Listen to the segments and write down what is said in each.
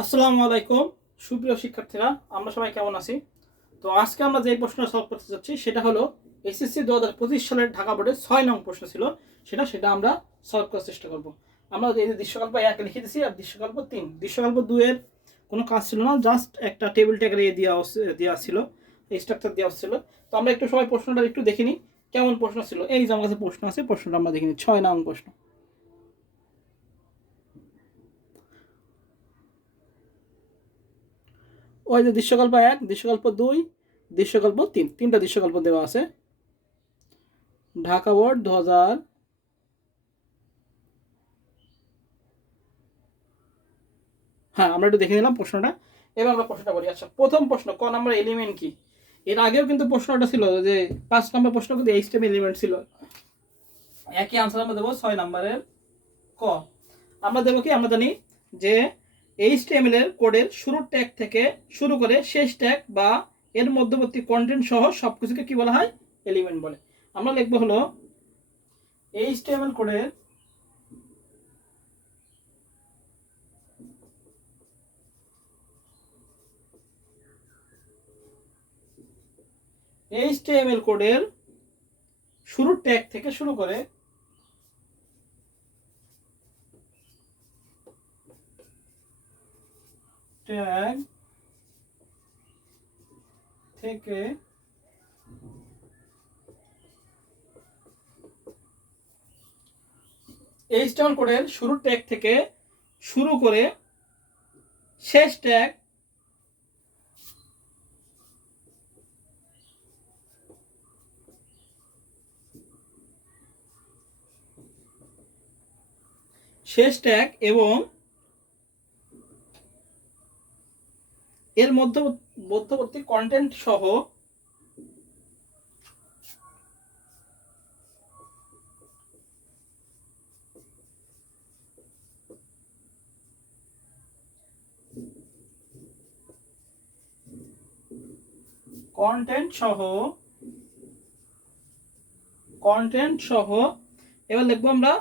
আসসালামু আলাইকুম সুপ্রিয় শিক্ষার্থীরা, আমরা সবাই কেমন আছি? তো আজকে আমরা যে প্রশ্নটা সলভ করতে যাচ্ছি সেটা হলো এসএসসি 2025 সালের ঢাকা বোর্ডের 6 নং প্রশ্ন ছিল। সেটা আমরা সলভ করার চেষ্টা করব। আমরা এই যে দৃশ্যকল্প 1 লিখে দিয়েছি আর দৃশ্যকল্প 3, দৃশ্যকল্প 2 এর কোনো কাজ ছিল না, জাস্ট একটা টেবিল ট্যাগের দেওয়া ছিল, স্ট্রাকচার দেওয়া ছিল। তো আমরা একটু সবাই প্রশ্নটা একটু দেখে নিই কেমন প্রশ্ন ছিল। এই যে আমার কাছে প্রশ্ন আছে, প্রশ্নটা আমরা দেখে নিই। 6 নং প্রশ্ন। ওই যে দৃশ্যকল্প 1, দৃশ্যকল্প 2, দৃশ্যকল্প 3, তিনটা দৃশ্যকল্প দেওয়া আছে। ঢাকা বোর্ড 2000, হ্যাঁ আমরা একটু দেখে নিলাম প্রশ্নটা। এবার আমরা প্রশ্নটা বলি। আচ্ছা, প্রথম প্রশ্ন, ক নাম্বার এলিমেন্ট কি? এর আগেও কিন্তু প্রশ্নটা ছিল যে 5 নম্বর প্রশ্ন কিন্তু এইচটিএম এলিমেন্ট ছিল। একই আনসার আমরা দেবো 6 নম্বরের ক। আমরা দেবো কি, আমরা জানি যে এইচটিএমএল এর কোডের শুরুর ট্যাগ থেকে শুরু করে শেষ ট্যাগ বা এর মধ্যবর্তী কন্টেন্ট সহ সবকিছুকে কি বলা হয়? এলিমেন্ট বলে। আমরা লিখবো হলো এইচটিএমএল কোডের এইচটিএমএল কোডের শুরুর ট্যাগ থেকে শুরু করে ট্যাগ থেকে এইচটিএমএল কোডের শুরুর ট্যাগ থেকে শুরু করে শেষ ট্যাগ এবং এর মধ্যবর্তী কন্টেন্ট সহ কন্টেন্ট সহ এবার লিখবো আমরা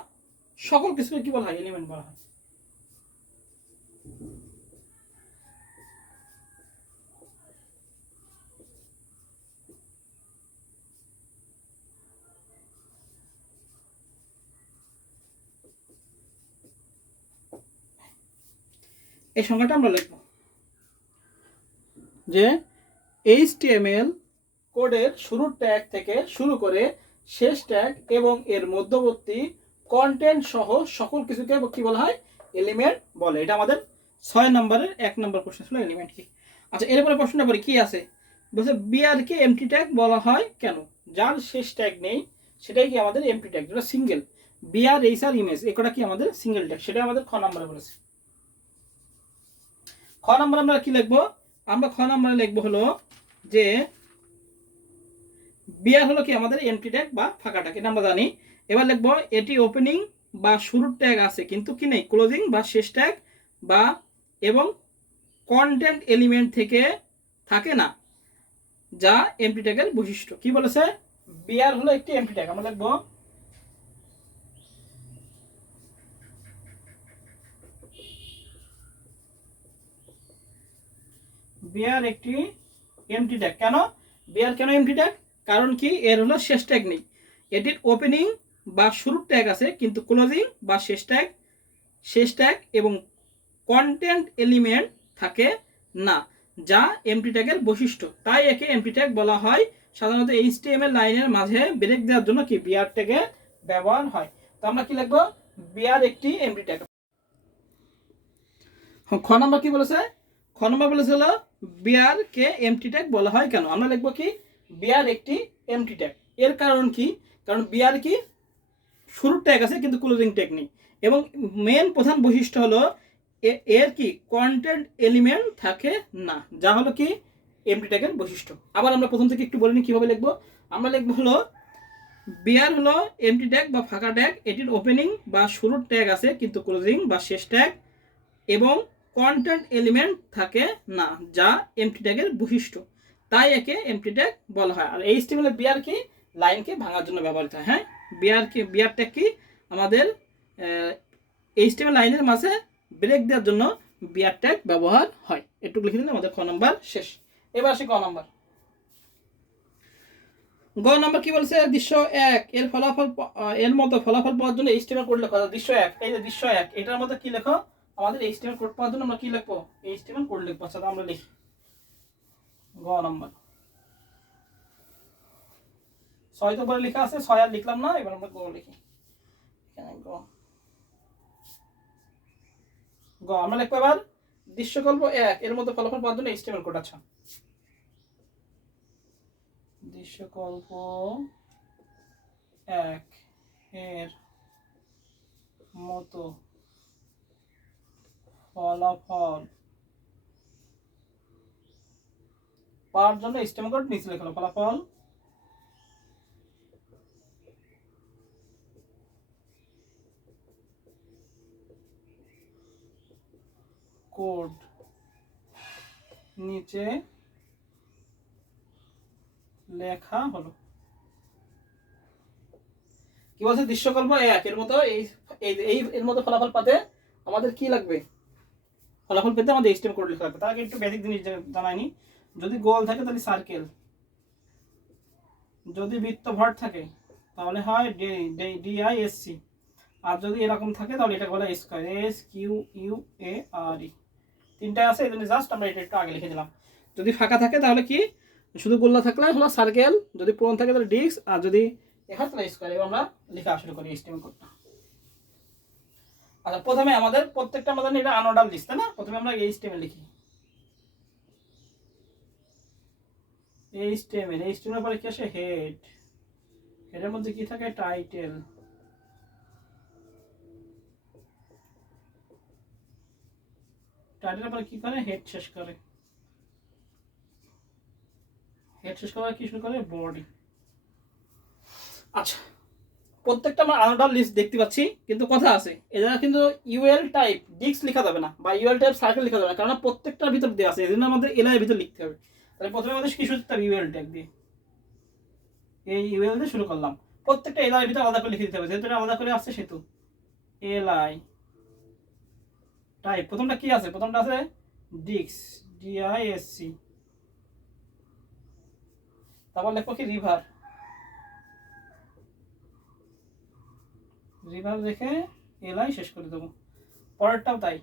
সকল কিছুকে কি বলা হয়? এলিমেন্ট বলা হয়। এই সংখ্যাটা আমরা লিখব যে এইচটিএমএল কোডের শুরুর ট্যাগ থেকে শুরু করে শেষ ট্যাগ এবং এর মধ্যবর্তী কন্টেন্ট সহ সকল কিছুকে কি বলা হয়? এলিমেন্ট বলে। এটা আমাদের 6 নম্বরের 1 নম্বর প্রশ্ন ছিল, এলিমেন্ট কি। আচ্ছা, এরপরে প্রশ্নটা করি, কি আছে? বলছে বিআর কে এমটি ট্যাগ বলা হয় কেন? যার শেষ ট্যাগ নেই সেটাই কি আমাদের এমটি ট্যাগ, যেটা সিঙ্গেল। বিআর এইচআর ইমেজ এটা কি আমাদের সিঙ্গেল ট্যাগ, সেটা আমাদের খ নম্বরে বলেছে। খ নম্বরে আমরা কি লিখবো? আমরা খ নম্বরে লিখবো হলো যে বিআর হলো কি আমাদের এমটি ট্যাগ বা ফাঁকা ট্যাগ, এটা আমরা জানি। এবার লিখবো এটি ওপেনিং বা শুরুর ট্যাগ আছে কিন্তু কি নেই ক্লোজিং বা শেষ ট্যাগ বা এবং কন্টেন্ট এলিমেন্ট থেকে থাকে না, যা এমটি ট্যাগের বৈশিষ্ট্য। কি বলেছে? বিআর হলো একটি এমটি ট্যাগ। আমরা লিখবো বিআর একটি এমটি ট্যাগ। কেন বিআর কেন এমটি ট্যাগ? কারণ কি, এর হলো শেষ ট্যাগ নেই। এটির ওপেনিং বা শুরুর ট্যাগ আছে কিন্তু ক্লোজিং বা শেষ ট্যাগ এবং কন্টেন্ট এলিমেন্ট থাকে না, যা এমটি ট্যাগের বৈশিষ্ট্য। তাই একে এমটি ট্যাগ বলা হয়। সাধারণত এইচটিএমএল লাইনের মাঝে ব্রেক দেওয়ার জন্য কি বিআর ট্যাগে ব্যবহার হয়। তো আমরা কি লিখবো? বিআর একটি এমটি ট্যাগ। খ নম্বর কি বলেছে? খ নম্বর বলেছে হলো বিআর কে এমটি ট্যাগ বলা হয় কেন? আমরা লিখবো কি বিআর একটি এমটি ট্যাগ। এর কারণ কি? কারণ বিআর কি শুরুর ট্যাগ আছে কিন্তু ক্লোজিং ট্যাগ নেই, এবং মেন প্রধান বৈশিষ্ট্য হলো এর কি কন্টেন্ট এলিমেন্ট থাকে না, যা হলো কি এমটি ট্যাগের বৈশিষ্ট্য। আবার আমরা প্রথম থেকে একটু বলে নিই কিভাবে লিখবো। আমরা লিখবো হলো বিআর হলো এমটি ট্যাগ বা ফাঁকা ট্যাগ, এটির ওপেনিং বা শুরুর ট্যাগ আছে কিন্তু ক্লোজিং বা শেষ ট্যাগ এবং কন্টেন্ট এলিমেন্ট থাকে না, যা এমটি ট্যাগের বৈশিষ্ট্য। তাই একে এমটি ট্যাগ বলা হয়। আর এইচটিএমএল বিআর কি লাইনকে ভাঙার জন্য ব্যবহৃত হয়। হ্যাঁ, বিআর ট্যাগ কি আমাদের এইচটিএমএল লাইনের মাঝে ব্রেক দেওয়ার জন্য বিআর ট্যাগ ব্যবহার হয়। একটু লিখে দিলে আমাদের খ নাম্বার শেষ। এবার আসি গ নাম্বার। গ নাম্বার কি বলছে, দৃশ্য 1 এর ফলাফল এর মতো ফলাফল পাওয়ার জন্য এইচটিএমএল কোড লেখো। দৃশ্য 1, এই যে দৃশ্য 1, এটার মধ্যে কি লেখো, আমাদের এইচটিএমএল কোড পাওয়ার জন্য আমরা কি লিখবো, এইচটিএমএল কোড লিখবো। আচ্ছা আমরা লিখি গ নাম্বার। 6 তো পরে লেখা আছে, 6 আর লিখলাম না, এবার আমরা গ লিখি। এখানে গ আমরা লিখবো এবার দৃশ্যকল্প 1 এর মধ্যে ফলাফল পাওয়ার জন্য এইচটিএমএল কোড। আচ্ছা দৃশ্যকল্প 1 এর মতো ফলাফল পাওয়ার জন্য এইচটিএমএল কোড নিচে লেখা হলো। ফলাফল কোড নিচে লেখা হলো। কি বলছে, দৃশ্যকল্প 1 এর মতো এই এর মতো ফলাফল পেতে আমাদের কি লাগবে, ফলাফল পেতে আমাদের এইচটিএমএল কোড লিখতে লাগবে। তার আগে একটু বেসিক জিনিস জানাইনি। যদি গোল থাকে তাহলে সার্কেল, যদি বৃত্তভর থাকে তাহলে হয় ডিআইএসসি, আর যদি এরকম থাকে তাহলে এটা বলে স্কয়ার, SQUARE। তিনটাই আছে, এই জন্য জাস্ট আমরা এটা একটু আগে লিখে দিলাম। যদি ফাঁকা থাকে তাহলে কি, শুধু গোল্লা থাকলে হলো সার্কেল, যদি পূরণ থাকে তাহলে ডিস্ক, আর যদি হয় তাহলে স্কয়ার। এবার আমরা লেখা শুরু করি এইচটিএমএল কোডটা। আচ্ছা প্রথমে আমাদের প্রত্যেকটা আমাদের এটা আনঅর্ডার লিস্ট, তাই না? প্রথমে আমরা এইচটিএমএল লিখি। এইচটিএমএল পরে কি আসে, হেড, হেডের মধ্যে কি থাকে, টাইটেল, টাইটেলের পরে কি করে, হেড শেষ করে, হেড শেষ করার কি শুরু করে, বডি। আচ্ছা প্রত্যেকটা আমরা আলাদা লিস্ট দেখতে পাচ্ছি, কিন্তু কথা আছে এরা কিন্তু ইউএল টাইপ ডিস্ক লেখা যাবে না, বা ইউএল টাইপ সার্কেল লেখা যাবে না, কারণ প্রত্যেকটার ভিতর দেওয়া আছে, এজন্য আমাদের এলআই এর ভিতর লিখতে হবে। তাহলে প্রথমে আমাদের কি শুরু করতে হবে, ইউএল ট্যাগ দিয়ে, এই ইউএল দিয়ে শুরু করলাম। প্রত্যেকটা এলআই এর ভিতর আলাদা করে লিখে দিতে হবে, যেহেতু আলাদা করে আসছে সেহেতু এলআই টাইপ। প্রথমটা কি আছে, প্রথমটা আছে ডিস্ক, ডিআইএসসি, তারপর লিখবো কি রিভার, রিভার রেখে এলআই শেষ করে দেবো। পরেরটাও তাই,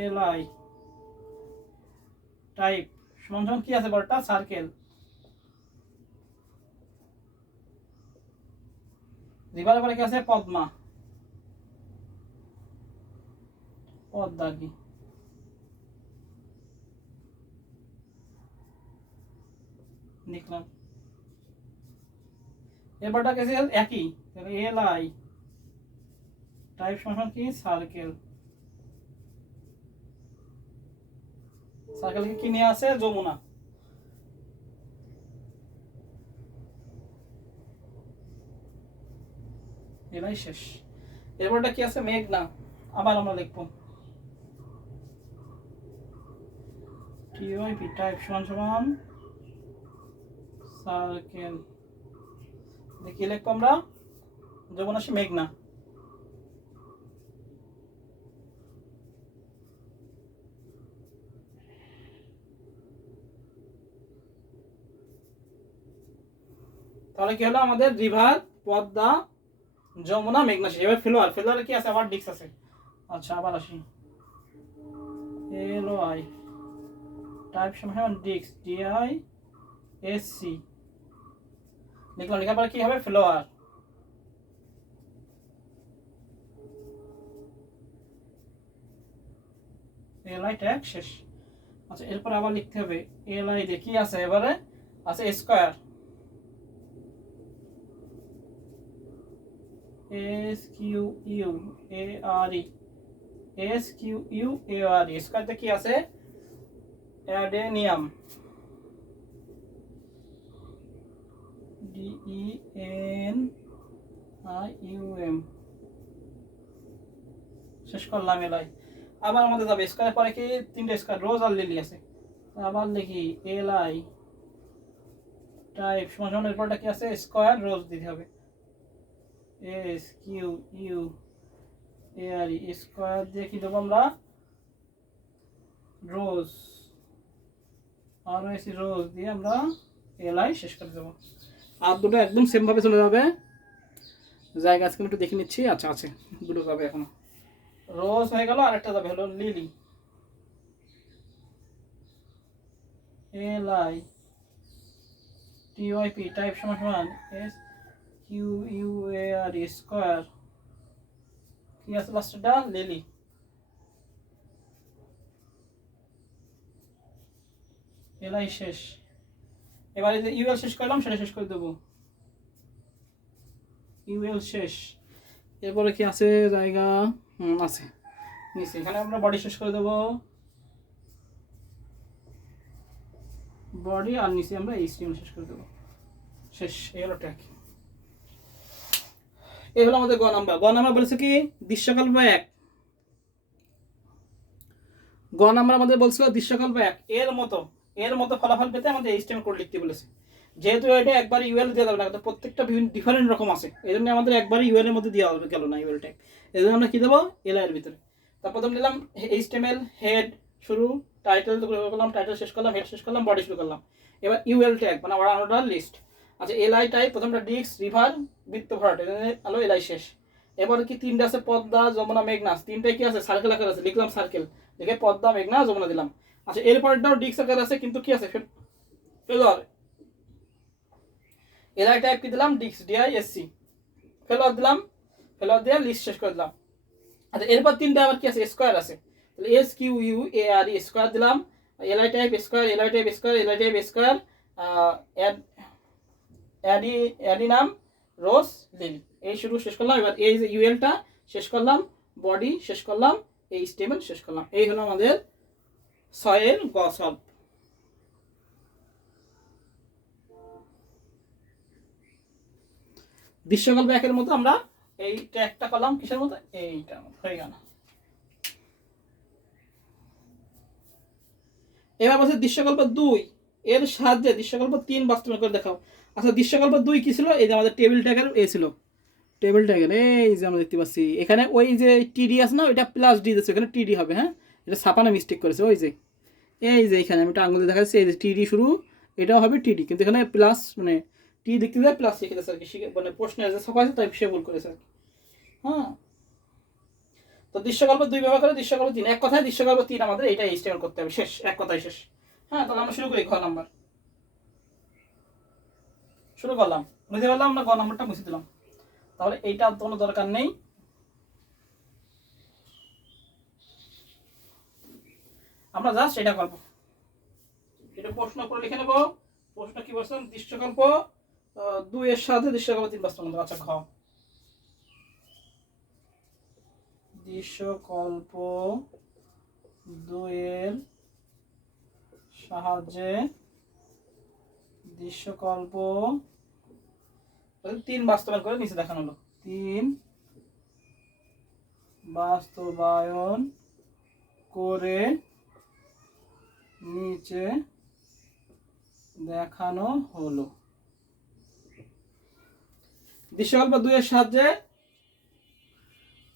এলআই টাইপ সমান সমান কি আছে, পরেরটা সার্কেল, রিভারের পরে কি আছে, পদ্মা, পদ্মা কি লিখলাম। এবারটা কেসে একই, তাহলে এলআই টাইপ সমান কি, সার্কেল, সার্কেল কি নিয়ে আছে, যমুনা, এলাই শেষ। এরপরটা কি আছে, মেঘনা, আবার আমরা লিখবো টিওআইপি টাইপ সমান সমান সার্কেল, দেখি লিখবো আমরা যমুনা, আসি মেঘনা, তাহলে কি হলো আমাদের রিভার, পদ্মা, যমুনা, মেঘনা শেষ। এবার ফ্লোয়ার, ফ্লোয়ারে কি আছে, আবার ডিস্ক আছে। আচ্ছা আবার আসি, এলওআই টাইপ সমান ডিস্ক, ডিআইএসসি লিখলাম। লেখার পরে কি হবে, ফ্লোয়ার, এলআই ট্যাগ শেষ। আচ্ছা এরপর আবার লিখতে হবে এলআই দিয়ে কি আছে, এবারে আছে স্কয়ার, SQUARE, SQUARE, স্কয়ারতে কি আছে, অ্যাডেনিয়াম, DENIUM শেষ করলাম এলআই। আবার আমাদের যাবে স্কয়ারের পরে কি, তিনটা স্কয়ার, রোজ আর লিলি আছে, আবার লিখি এলআই টাইপ সমান সমান, এরপরটা কি আছে, স্কয়ার রোজ দিতে হবে, SQUARE এ আর স্কোয়ার দিয়ে কি দেবো আমরা, রোজ, আর এসি রোজ দিয়ে আমরা এলআই শেষ করে দেবো। আর দুটো একদম সেম ভাবে চলে যাবে। জায়গা আজকে একটু দেখে নিচ্ছি। আচ্ছা আছে, দুটো যাবে এখনো। রোজ হয়ে গেল, আরেকটা যাবে হলো লিলি, এলআই টিওয়াইপি টাইপ সমান সমান S Q U A R square, কি আছে লাস্টটা, লিলি। এলআই শেষ। এবারে যে ইউএল শেষ করলাম সেটা শেষ করে দেবো, ইউএল শেষ। এরপরে কি আছে জায়গা, আছে নিচে, এখানে আমরা বডি শেষ করে দেবো, বডি, আর নিচে আমরা এইচটিএমএল শেষ করে দেবো, শেষ। এই হলো ট্যাগ। এই হলো আমাদের গ নাম্বার। গ নাম্বার বলেছে কি দৃশ্যকল্প 1, গ নাম্বার আমাদের বলছিল দৃশ্যকল্প 1 এর মতো ফলাফল পেতে আমাদের এইচটিএমএল কোড লিখতে বলেছে। যেহেতু এটা একবার ইউএল দেওয়া যাবে না, প্রত্যেকটা বিভিন্ন ডিফারেন্ট রকম আছে, এই জন্য আমাদের একবার ইউএল এর মধ্যে দেওয়া হবে গেল না ইউএল ট্যাগ। এই জন্য আমরা কি দেবো, এলআই এর ভিতরে। তারপর প্রথম নিলাম এইচটিএমএল, হেড শুরু, টাইটেল করলাম, টাইটেল শেষ করলাম, হেড শেষ করলাম, বডি শুরু করলাম। এবার ইউএল ট্যাগ মানে অর্ডার লিস্ট। আচ্ছা এলআই টাইপ, প্রথমটা ডিস্ক, রিভার, বৃত্ত, ভরাট, হলো এলআই শেষ। এবার কি তিনটা আছে, পদ্মা, যমুনা, মেঘনা, তিনটায় কি আছে, সার্কেল আকার আছে, লিখলাম সার্কেল, লিখে পদ্মা, মেঘনা, যমুনা দিলাম। আচ্ছা এরপরটাও ডিস্ক আকার আছে কিন্তু কি আছে, ফেলোয়ার, এলআই টাইপ কি দিলাম, ডিস্ক, ডিআইএসসি, ফেলোয়ার দিলাম, ফেলোয়ার দিয়ে লিস্ট শেষ করে দিলাম। আচ্ছা এরপর তিনটা আবার কি আছে, স্কোয়ার আছে, তাহলে S Q U A R square দিলাম, LI type square, LI type square, LI type square, Adi নাম, রোজ, লিলি, এই শুরু শেষ করলাম। এবার এই যে ইউএলটা শেষ করলাম, বডি শেষ করলাম, এইচটিএমএল শেষ করলাম। এই হলো আমাদের 6 এর গ সলভ। দৃশ্যকল্প 1 এর মতো আমরা এই ট্যাগটা করলাম, কিসের মতো, এইটার মতো হয়ে গেল। এবার বলছে দৃশ্যকল্প 2 এর সাহায্যে দৃশ্যকল্প 3 বাস্তবায়ন করে দেখাও। আচ্ছা দৃশ্যকল্প 2 কি ছিল, এই যে আমাদের টেবিল ট্যাগের এ ছিল, টেবিল ট্যাগের এই যে আমরা দেখতে পাচ্ছি এখানে ওই যে টিডি আছে না, ওইটা প্লাস ডি দিয়েছে, এখানে টিডি হবে। হ্যাঁ এটা ছাপানো মিস্টেক করেছে, ওই যে এই যে এখানে আমি একটা আঙুল দিয়ে দেখাচ্ছি, এই যে টিডি শুরু, এটাও হবে টিডি, কিন্তু এখানে প্লাস মানে টি লিখতে যায় প্লাস লিখে দিয়েছে আর কি, মানে প্রশ্নে যে ছাপা আছে তাই সে ভুল করেছে আর কি। হ্যাঁ তো দৃশ্যকল্প 2 ব্যবহার করে দৃশ্যকল্প 3, এক কথায় দৃশ্যকল্প 3 আমাদের এইটা এইচটিএমএল করতে হবে, শেষ, এক কথায় শেষ। হ্যাঁ তাহলে আমরা শুরু করি, খ নাম্বার শুরু করলাম, বুঝতে পারলাম আমরা, গ নাম্বারটা মুছে দিলাম, তাহলে এইটা কোনো দরকার নেই। আমরা জাস্ট এটা করবো, এটা প্রশ্ন করে লিখে নেবো। প্রশ্ন কি বলছেন, দৃশ্যকল্প 2 এর সাথে দৃশ্যকল্প 3 বাস্তবায়ন। আচ্ছা ঘ, দৃশ্যকল্প 2 এর সাহায্যে দৃশ্যকল্প 3 বাস্তবায়ন করে নিচে দেখানো হলো, 3 বাস্তবায়ন করে নিচে দেখানো হলো। দৃশ্যকল্প 2 এর সাহায্যে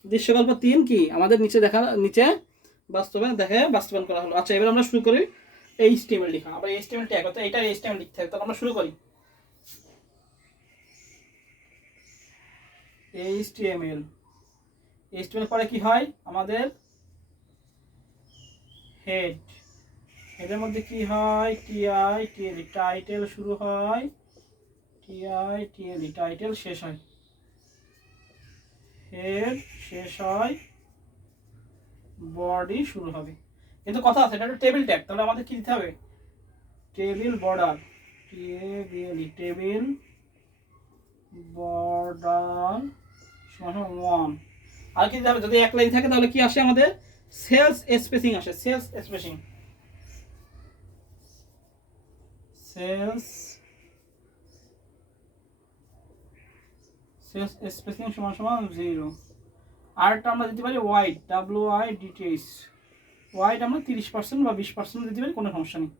দৃশ্যকল্প 3 কি আমাদের নিচে বাস্তবায়ন করা হলো। আচ্ছা এবার আমরা শুরু করি এইচটিএমএল লেখা। আবার এইচটিএমএল ট্যাগ, অর্থাৎ এটা এইচটিএমএল লিখতে হবে, তাহলে আমরা শুরু করি। এইচটিএমএল পরে কি হয় আমাদের, হেডের মধ্যে কি হয়, টিআই টিএলই, টাইটেল শুরু হয়, টিআই টিএলই, টাইটেল শেষ হয়, হেড শেষ হয়, বডি শুরু হবে। কিন্তু কথা আছে, এটা একটা টেবিল ট্যাগ, তাহলে আমাদের কি দিতে হবে, টেবিল বর্ডার, টেবিল বর্ডার 1। আর কি দিতে হবে, যদি এক লাইন থাকে তাহলে কি আসে আমাদের, সেলস স্পেসিং আসে, সেলস স্পেসিং, সেলস স্পেসিং সমান সমান 0। আরটা আমরা দিতে পারি ওয়াইড, WIDTH, ওয়াইড আমরা 30% বা 20% দিতে পারি, কোনো সমস্যা নেই,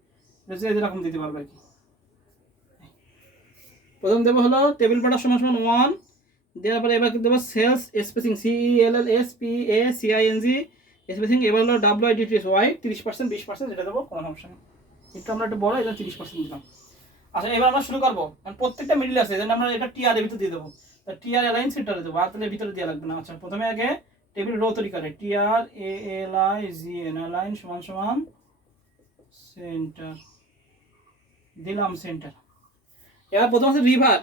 এরকম দিতে পারবো আর কি। প্রথম দেবো হলো টেবিল বর্ডার সমান সমান 1, দেওয়ার পরে এবার কিন্তু দেবো সেলস স্পেসিং CELLSPACING স্পেসিং, এবার হলো WIDTSY 30%, 20% যেটা দেবো, কোনো সমস্যা নেই। একটু আমরা একটু বড়, এটা 30% দিলাম। আচ্ছা, এবার আমরা শুরু করবো, প্রত্যেকটা মিডিল আছে, এই জন্য আমরা এটা টিআর এর ভিতরে দিয়ে দেবো। তা টিআর অ্যালাইন সেন্টারে দেবো, আর তাহলে ভিতরে দেওয়া লাগবে না। আচ্ছা, প্রথমে আগে টেবিল রো তৈরি করে TRALIGN অ্যালাইন সমান সমান সেন্টার দিলাম, সেন্টার। এবার প্রথম আছে রিভার।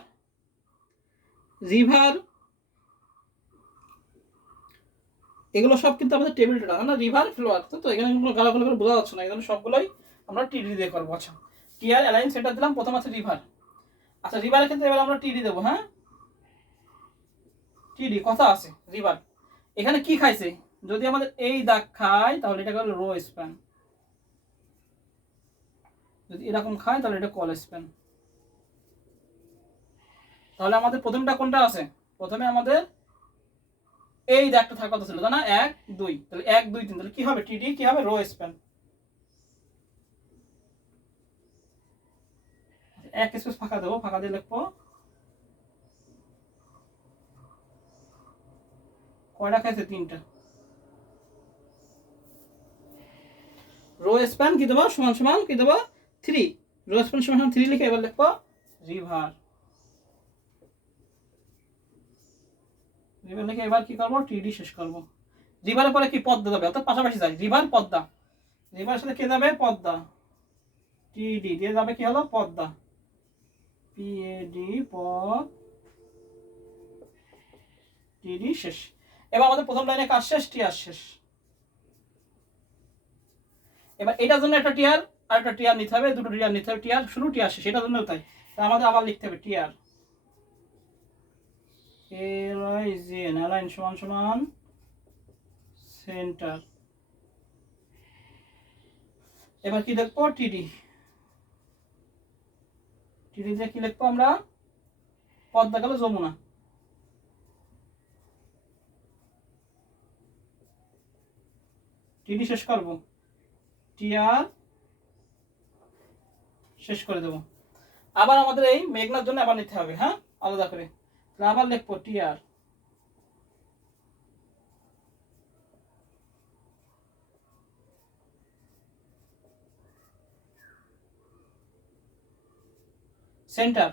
এগুলো সব কিন্তু আমাদের টেবিল ডেটা না, রিভার ফ্লোয়ার। তো এখানে কোনো গালাগালি করে বোঝা যাচ্ছে না, এখানে সবগুলোই আমরা টিডি দিয়ে করবো। আচ্ছা, টিআর অ্যালাইন সেন্টার দিলাম, প্রথম আছে রিভার। আচ্ছা, রিভারের ক্ষেত্রে এবার আমরা টিডি দেবো। হ্যাঁ, টিডি কথা আছে রিভার। এখানে কি খাইছে, যদি আমাদের এই দাগ খায় তাহলে এটা হলো রো স্প্যান, যদি এরকম খায় তাহলে এটা কল স্প্যান। তাহলে আমাদের প্রথমটা কোনটা আছে, প্রথমে আমাদের এই দাগটা থাকার কথা ছিল, তাই না? 1 2, তাহলে 1 2 3, তাহলে কি হবে, টিডি কি হবে, রো স্প্যান। এক স্পেস ফাঁকা দেবো, ফাঁকা দিয়ে লিখবো কয়টা খাইছে, 3টা। রো স্প্যান কি দেবো, সমান সমান কি দেবো, 3। রো স্প্যান সমান সমান 3 লিখে এবার লিখবো রিভার। রিভার লিখে এবার কি করবো, টিডি শেষ করবো। রিভারের পরে কি পদ্মা যাবে, অর্থাৎ পাশাপাশি যায়, রিভার পদ্মা। রিভারের সাথে কে যাবে, পদ্মা। টিডি দিয়ে যাবে কি হলো, পদ্মা, PAD পদ, টিডি শেষ। এবার আমাদের প্রথম লাইনে কাজ শেষ, টিআর শেষ। এবার এটার জন্য একটা টিআর আর একটা টিআর নিতে হবে, দুটো টিআর নিতে হবে, টিআর শুরু টিআর শেষ, এটার জন্য তাই আমাদের আবার লিখতে হবে টিআর অ্যালাইন সমান সমান সেন্টার। এবার কি দেখবো, টিডি। টিডি দিয়ে কি লিখবো আমরা, পদ্মা গেল যমুনা। টিডি শেষ করবো, টিআর শেষ করে দেবো। আবার আমাদের এই মেঘনার জন্য আবার নিতে হবে, হ্যাঁ, আলাদা করে। আবার লিখবো টিআর সেন্টার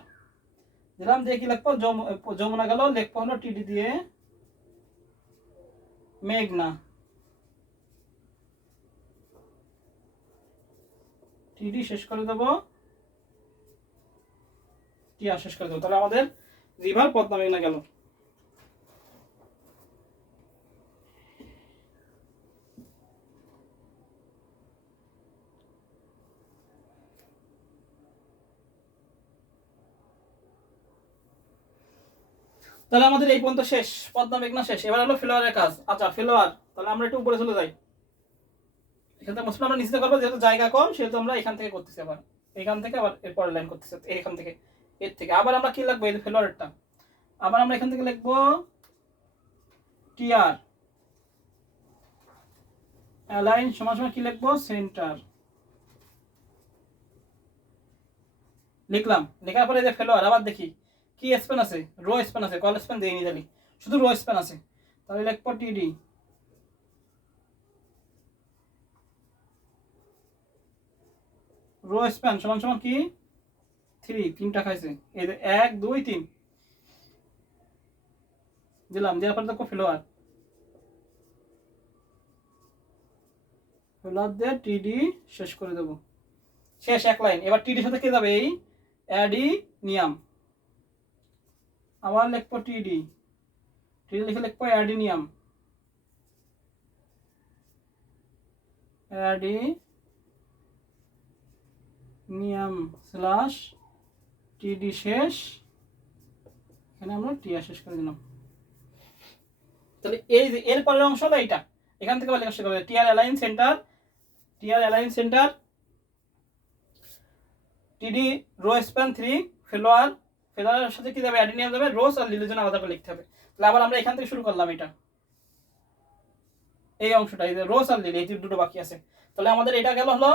দিলাম, দিয়ে কি লিখবো, যমুনা গেল, লিখবো হলো টিডি দিয়ে মেঘনা। টিডি শেষ করে দেবো, টিআর শেষ করে দেবো। তাহলে আমাদের রিভার পদ্মা মেঘনা গেল। তাহলে আমাদের এই পর্যন্ত শেষ, পদ্মা মেঘনা শেষ। এবার হলো ফ্লোয়ারের কাজ। আচ্ছা, ফ্লোয়ার, তাহলে আমরা একটু উপরে চলে যাই। এখান থেকে আমরা নিচে করবো, যেহেতু জায়গা কম সেহেতু আমরা এখান থেকে করতেছি, আবার এখান থেকে আবার এরপরে লাইন করতেছি, এখান থেকে এর থেকে আবার আমরা কি লিখবো, এই ফ্লোয়ারটা আবার আমরা এখান থেকে লিখবো টিআর অ্যালাইন সমান সমান কি লিখবো, সেন্টার। লিখলাম, লেখার পরে যে ফ্লোয়ার আবার দেখি কি স্প্যান আছে, রো স্প্যান আছে, কল স্প্যান দেইনি জানি, শুধু রো স্প্যান আছে। তাহলে লিখবো টিডি রো স্প্যান সমান সমান কি 3, 3টা খাইছে, এই যে 1 2 3 দিলাম, দেওয়ার পরে দেখো ফ্লোয়ার দিয়ে টিডি শেষ করে দেবো, শেষ এক লাইন। এবার টিডির সাথে কে যাবে, এই অ্যাডিনিয়াম। আবার লিখবো টিডি, টিডি লিখে লিখবো অ্যাডিনিয়াম, অ্যাডিনিয়াম স্ল্যাশ টিডি শেষ। এখানে আমরা টিআর শেষ করে দিলাম। তাহলে এই যে এর পরের অংশ হলো এইটা, এখান থেকে লেখা শুরু করবে, TR align center, TR align center, TD row span 3, flower, ফ্লোয়ারের সাথে কি যাবে, অ্যাডিনিয়াম যাবে, রোজ আর লিলির জন্য আলাদা করে লিখতে হবে। তাহলে আবার আমরা এখান থেকে শুরু করলাম, এটা এই অংশটা, এই যে রোজ আর লিলি, এই দুটো বাকি আছে। তাহলে আমাদের এটা গেল হলো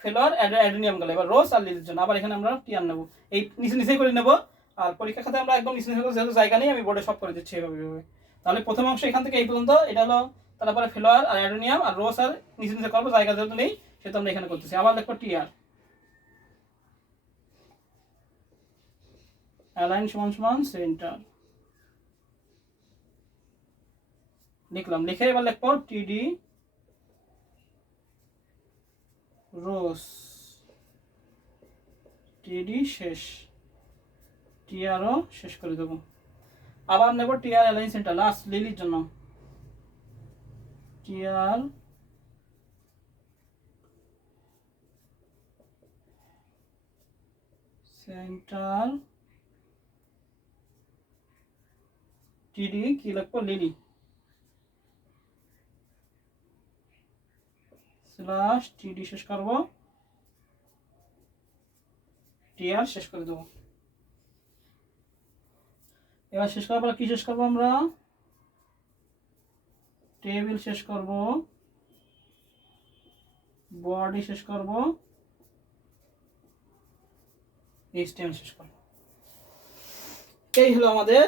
ফ্লোয়ার, অ্যাডিনিয়াম গেল। এবার রোজ আর লিলির জন্য আবার এখানে আমরা টিআর নেব, এই নিচে নিচেই করে নেব। আর পরীক্ষা খাতে আমরা একদম নিচে যেহেতু জায়গা নেই আমি বোর্ডে সব করে দিচ্ছি এভাবে। তাহলে প্রথম অংশ এখান থেকে এই পর্যন্ত, এটা হলো তারপরে ফ্লোয়ার আর অ্যাডোনিয়াম আর রোস আর নিচে করবো, জায়গা যেহেতু নেই সেহেতু আমরা এখানে করতেছি। আবার দেখো টিআর অ্যালাইন সমান সমান সেন্টার লিখলাম, লিখে এবার লিখবো টিডি রোস, টিডি শেষ, টিআরও শেষ করে দেবো। আবার নেব টিআর অ্যালাইন সেন্টার লাস্ট লিলির জন্য, টিআর সেন্টার টিডি কি লিখবো লিলি স্ল্যাশ টিডি শেষ করবো, টিআর শেষ করে দেবো। এবার শেষ করার পর কি শেষ করবো আমরা, টেবিল শেষ করব, বডি শেষ করব, এইচটিএমএল শেষ করব। এই হলো আমাদের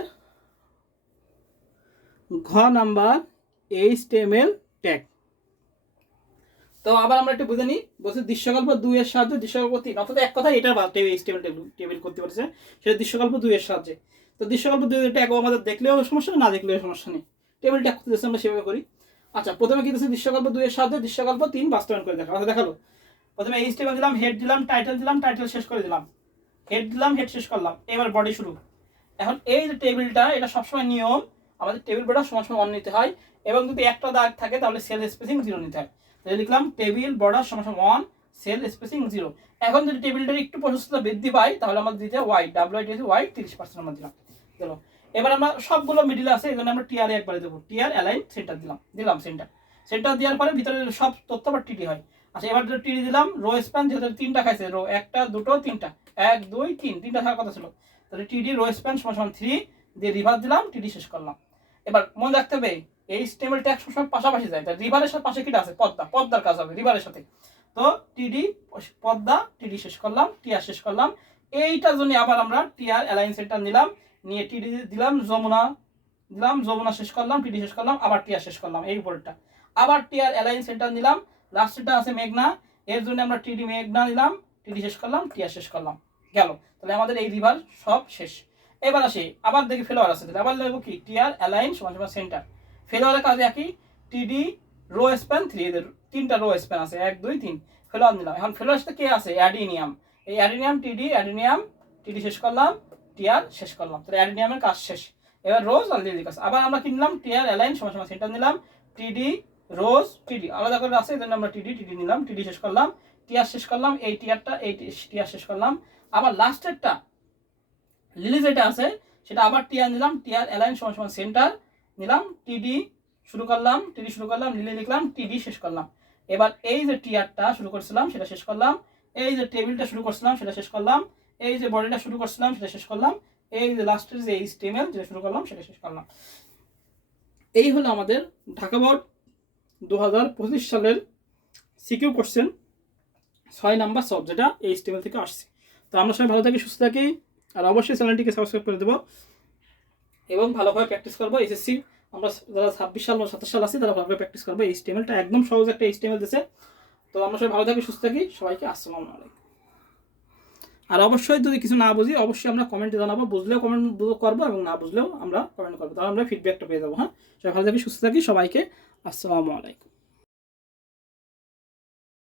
ঘ নাম্বার এইচটিএমএল ট্যাগ। তো আবার আমরা একটু বুঝে নিই, বলছে দৃশ্যকল্প 2 এর সাহায্যে দৃশ্যকল্প 3, অর্থাৎ এক কথা এটা এইচটিএমএল টেবিল করতে পারছে, সেটা দৃশ্যকল্প 2 এর সাহায্যে। তো দৃশ্যকল্প 2 এর ট্যাগ আমাদের দেখলেও সমস্যা নেই, না দেখলেও সমস্যা নেই, টেবিল ট্যাগ করতে আমরা সেভাবে করি। আচ্ছা, প্রথমে কি দিচ্ছে দৃশ্যকল্প 2 এর সাহায্যে দৃশ্যকল্প 3 বাস্তবায়ন করে দেখা, অর্থাৎ দেখালো প্রথমে এইচটিএমএল দিলাম, হেড দিলাম, টাইটেল দিলাম, টাইটেল শেষ করে দিলাম, হেড দিলাম, হেড শেষ করলাম, এবার বডি শুরু। এখন এই যে টেবিলটা, এটা সবসময় নিয়ম আমাদের টেবিল বর্ডার সমান সমান 1 নিতে হয়, এবং যদি একটা দাগ থাকে তাহলে সেল স্পেসিং 0 নিতে হয়। তাহলে লিখলাম টেবিল বর্ডার সমান সমান 1, সেল স্পেসিং 0। এখন যদি টেবিলটার একটু প্রশস্ততা বৃদ্ধি পায় তাহলে আমাদের দিতে ওয়াইড, ওয়াইড 30% আমরা দিলাম। চলো এবার আমরা সবগুলো মিডিলে আছে, এই জন্য আমরা টিআর একবারে দেবো, টিআর অ্যালাইন সেন্টার দিলাম সেন্টার দেওয়ার পরে ভিতরে সব তথ্য আবার টিডি হয়। আচ্ছা, এবার টিডি দিলাম, রো স্প্যান যেহেতু 3টা খাইছে, রো 1টা 2টো 3টা, 1 2 3 3টা থাকার কথা ছিল, তাহলে টিডি রো স্প্যান সমান সমান 3 দিয়ে রিভার দিলাম, টিডি শেষ করলাম। এবার মনে রাখতে হবে এইচটিএমএল ট্যাগ সবসময় পাশাপাশি যায়, তাই রিভারের সাথে পাশে কিটা আছে পদ্মার কাজ হবে রিভারের সাথে। তো টিডি পদ্মা, টিডি শেষ করলাম, টিআর শেষ করলাম। এইটার জন্য আবার আমরা টিআর অ্যালাইন সেন্টার নিলাম, নিয়ে টিডি দিলাম, যমুনা শেষ করলাম, টিডি শেষ করলাম, আবার টিআর শেষ করলাম। এই উপরেরটা আবার টিআর অ্যালাইন সেন্টার নিলাম, লাস্টেরটা আছে মেঘনা, এর জন্য আমরা টিডি মেঘনা নিলাম, টিডি শেষ করলাম, টিআর শেষ করলাম, গেল। তাহলে আমাদের এই রিভার সব শেষ। এবার আসি আবার দেখি ফেলোয়ার আছে, তাহলে আবার লিখবো কি টিআর অ্যালাইন সমান সমান সেন্টার, ফেলোয়ারের কাজ একই, টিডি রো স্প্যান 3, এদের 3টা রো স্প্যান আছে, 1 2 3, ফেলোয়ার নিলাম। এখন ফেলোয়ার সাথে কে আছে, অ্যাডিনিয়াম, এই অ্যাডিনিয়াম টিডি শেষ করলাম, টিআর শেষ করলাম, তাহলে অ্যাডিনিয়ামের কাজ শেষ। এবার রোজ আর লিলির কাজ, আবার আমরা কি নিলাম, টিআর অ্যালাইন সমান সমান সেন্টার নিলাম, টিডি রোজ টিডি আলাদা করে আছে, এই জন্য আমরা টিডি নিলাম, টিডি শেষ করলাম, টিআর শেষ করলাম, এই টিআর শেষ করলাম। আবার লাস্টেরটা লিলি যেটা আছে সেটা আবার টিআর নিলাম, টিআর অ্যালাইন সমান সমান সেন্টার নিলাম, টিডি শুরু করলাম, লিলি লিখলাম, টিডি শেষ করলাম। এবার এই যে টিআরটা শুরু করছিলাম সেটা শেষ করলাম, এই যে টেবিলটা শুরু করছিলাম সেটা শেষ করলাম, এই যে বডিটা শুরু করছিলাম সেটা শেষ করলাম, এই যে লাস্টের যে এইচটিএমএল যেটা শুরু করলাম সেটা শেষ করলাম। এই হলো আমাদের ঢাকা বোর্ড 2025 সালের সিকিউ কোশ্চেন 6 নাম্বার সব, যেটা এইচটিএমএল থেকে আসছে। তো আমরা সবাই ভালো থাকি, সুস্থ থাকি, আর অবশ্যই চ্যানেলটিকে সাবস্ক্রাইব করে দেবো এবং ভালোভাবে প্র্যাকটিস করবো। এসএসসি আমরা যারা 26 সাল বা 27 সাল আছি তারা ভালোভাবে প্র্যাকটিস করবো। এইচটিএমএলটা একদম সহজ একটা এইচটিএমএল দিয়েছে। তো আমরা সবাই ভালো থাকি, সুস্থ থাকি, সবাইকে আসসালামু আলাইকুম। আর অবশ্যই যদি কিছু না বুঝি অবশ্যই আমরা কমেন্টে জানাবো, বুঝলেও কমেন্ট করবো এবং না বুঝলেও আমরা কমেন্ট করবো, তাহলে আমরা ফিডব্যাকটা পেয়ে যাবো। হ্যাঁ, সবাই ভালো থাকি, সুস্থ থাকি, সবাইকে আসসালামু আলাইকুম।